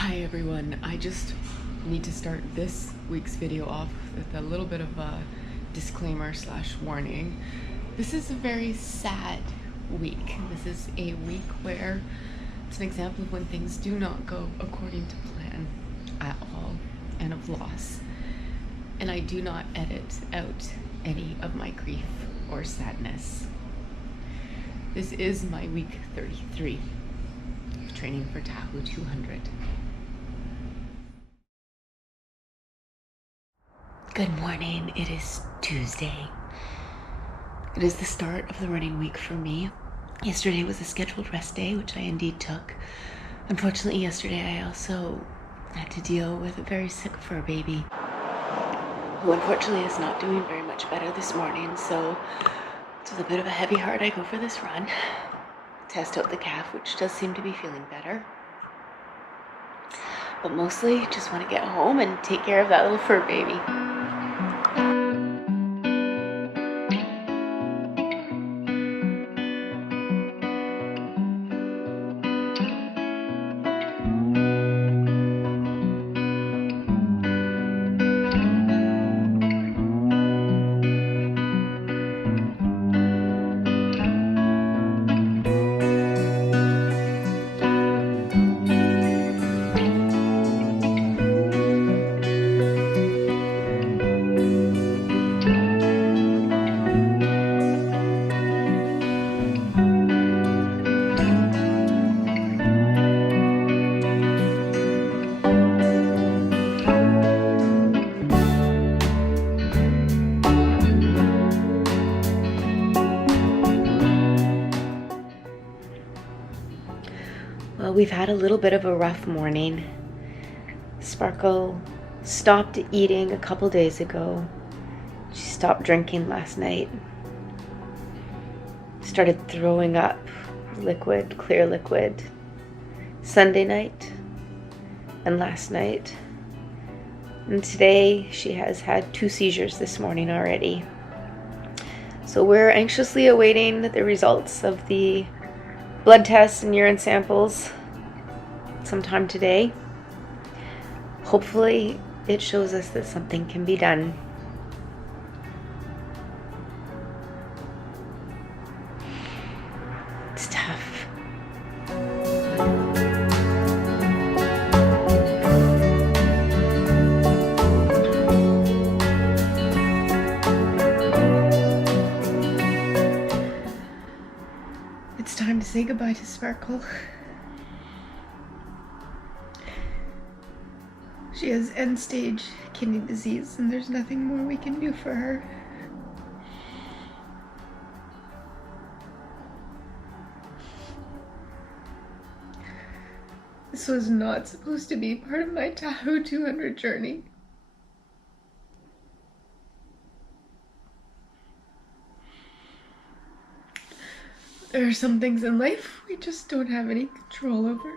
Hi everyone, I just need to start this week's video off with a little bit of a disclaimer slash warning. This is a very sad week. This is a week where it's an example of when things do not go according to plan at all and of loss. And I do not edit out any of my grief or sadness. This is my week 33 of training for Tahoe 200. Good morning, it is Tuesday. It is the start of the running week for me. Yesterday was a scheduled rest day, which I indeed took. Unfortunately, yesterday I also had to deal with a very sick fur baby, who unfortunately is not doing very much better this morning, so it's with a bit of a heavy heart I go for this run. Test out the calf, which does seem to be feeling better. But mostly just want to get home and take care of that little fur baby. Well, we've had a little bit of a rough morning. Sparkle stopped eating a couple days ago. She stopped drinking last night. Started throwing up liquid, clear liquid, Sunday night and last night. And today she has had 2 seizures this morning already. So we're anxiously awaiting the results of the blood tests and urine samples sometime today. Hopefully it shows us that something can be done. It's tough. It's time to say goodbye to Sparkle. She has end-stage kidney disease, and there's nothing more we can do for her. This was not supposed to be part of my Tahoe 200 journey. There are some things in life we just don't have any control over.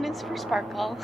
one is for Sparkle.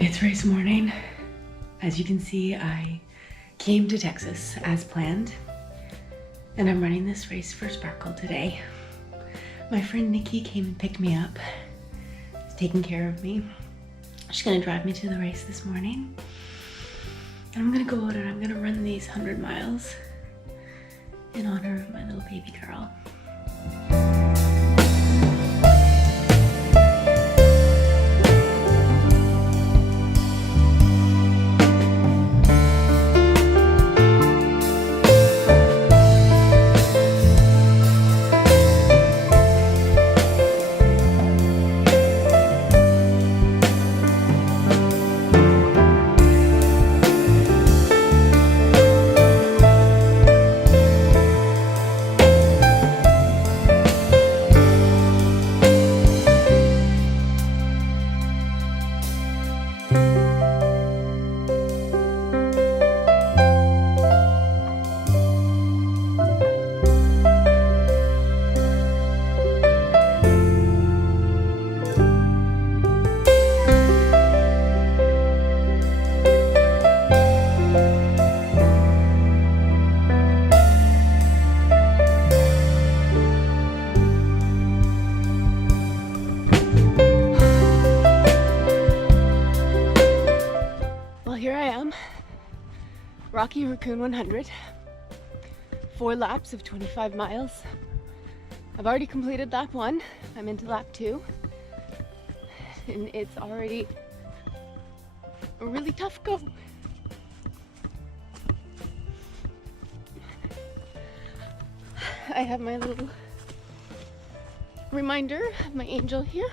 It's race morning. As you can see, I came to Texas as planned, and I'm running this race for Sparkle today. My friend Nikki came and picked me up. She's taking care of me. She's gonna drive me to the race this morning. And I'm gonna go out and I'm gonna run these 100 miles in honor of my little baby girl. Rocky Racoon 100, 4 laps of 25 miles. I've already completed lap 1. I'm into lap 2. And it's already a really tough go. I have my little reminder of my angel here.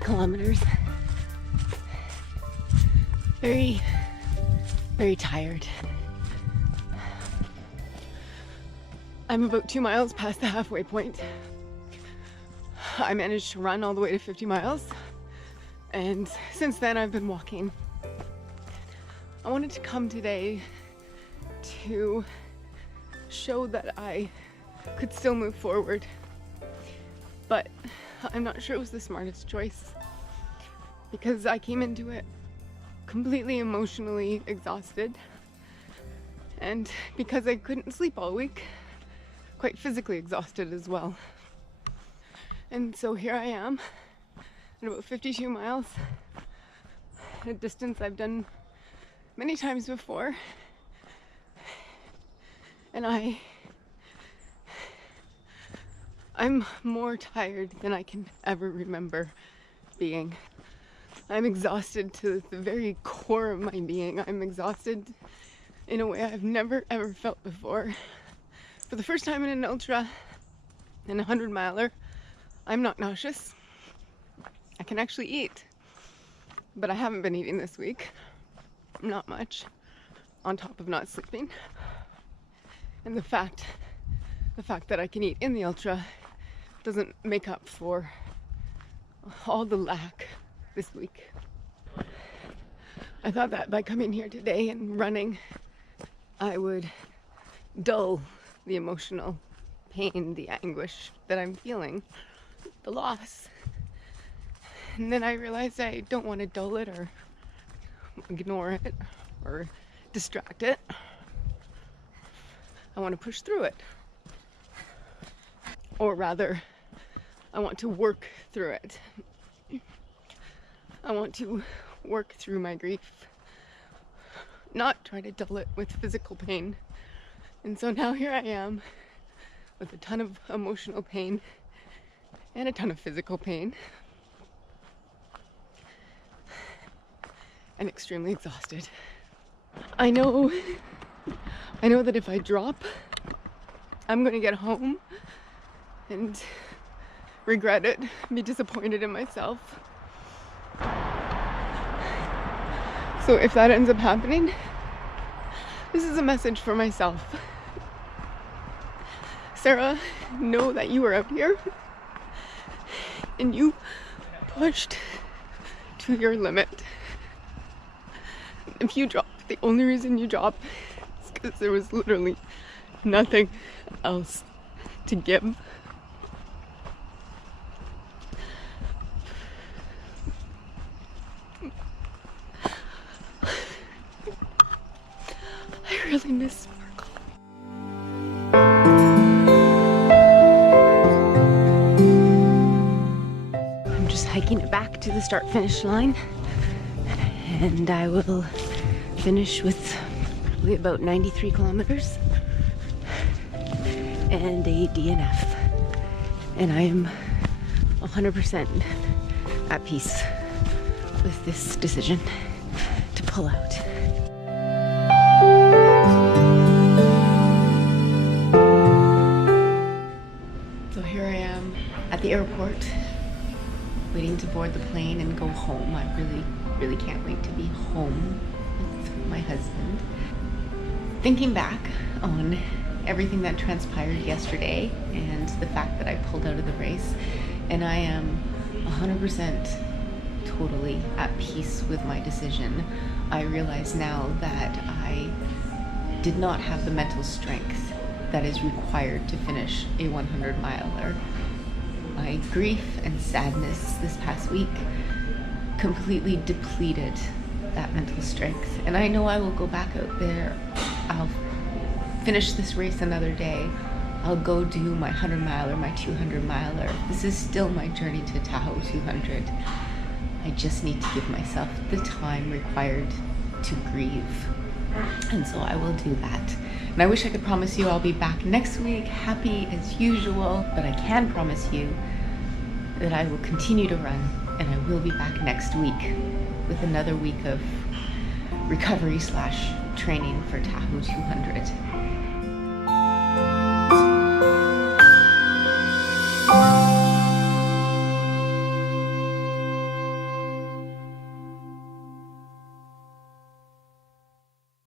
Kilometers. Very tired. I'm about 2 miles past the halfway point. I managed to run all the way to 50 miles And since then I've been walking. I wanted to come today to show that I could still move forward, but I'm not sure it was the smartest choice, because I came into it completely emotionally exhausted, and because I couldn't sleep all week, quite physically exhausted as well. And so here I am at about 52 miles, a distance I've done many times before, and I'm more tired than I can ever remember being. I'm exhausted to the very core of my being. I'm exhausted in a way I've never ever felt before. For the first time in an ultra, in a 100-miler, I'm not nauseous. I can actually eat, but I haven't been eating this week. Not much, on top of not sleeping. And the fact that I can eat in the ultra doesn't make up for all the lack this week. I thought that by coming here today and running, I would dull the emotional pain, the anguish that I'm feeling, the loss. And then I realized I don't want to dull it or ignore it or distract it. I want to push through it. Or rather, I want to work through it. I want to work through my grief, not try to dull it with physical pain. And so now here I am with a ton of emotional pain and a ton of physical pain, and extremely exhausted. I know that if I drop, I'm gonna get home and regret it, be disappointed in myself. So if that ends up happening, this is a message for myself. Sarah, know that you are out here and you pushed to your limit. If you drop, the only reason you drop is because there was literally nothing else to give. I really miss Sparkle. I'm just hiking it back to the start-finish line, and I will finish with probably about 93 kilometers and a DNF. And I am 100% at peace with this decision to pull out. So here I am at the airport, waiting to board the plane and go home. I really can't wait to be home with my husband. Thinking back on everything that transpired yesterday and the fact that I pulled out of the race, and I am 100% totally at peace with my decision. I realize now that I did not have the mental strength that is required to finish a 100-miler. My grief and sadness this past week completely depleted that mental strength. And I know I will go back out there. I'll finish this race another day. I'll go do my 100-miler, my 200-miler. This is still my journey to Tahoe 200. I just need to give myself the time required to grieve. And so I will do that. And I wish I could promise you I'll be back next week, happy as usual, but I can promise you that I will continue to run, and I will be back next week with another week of recovery / training for Tahoe 200.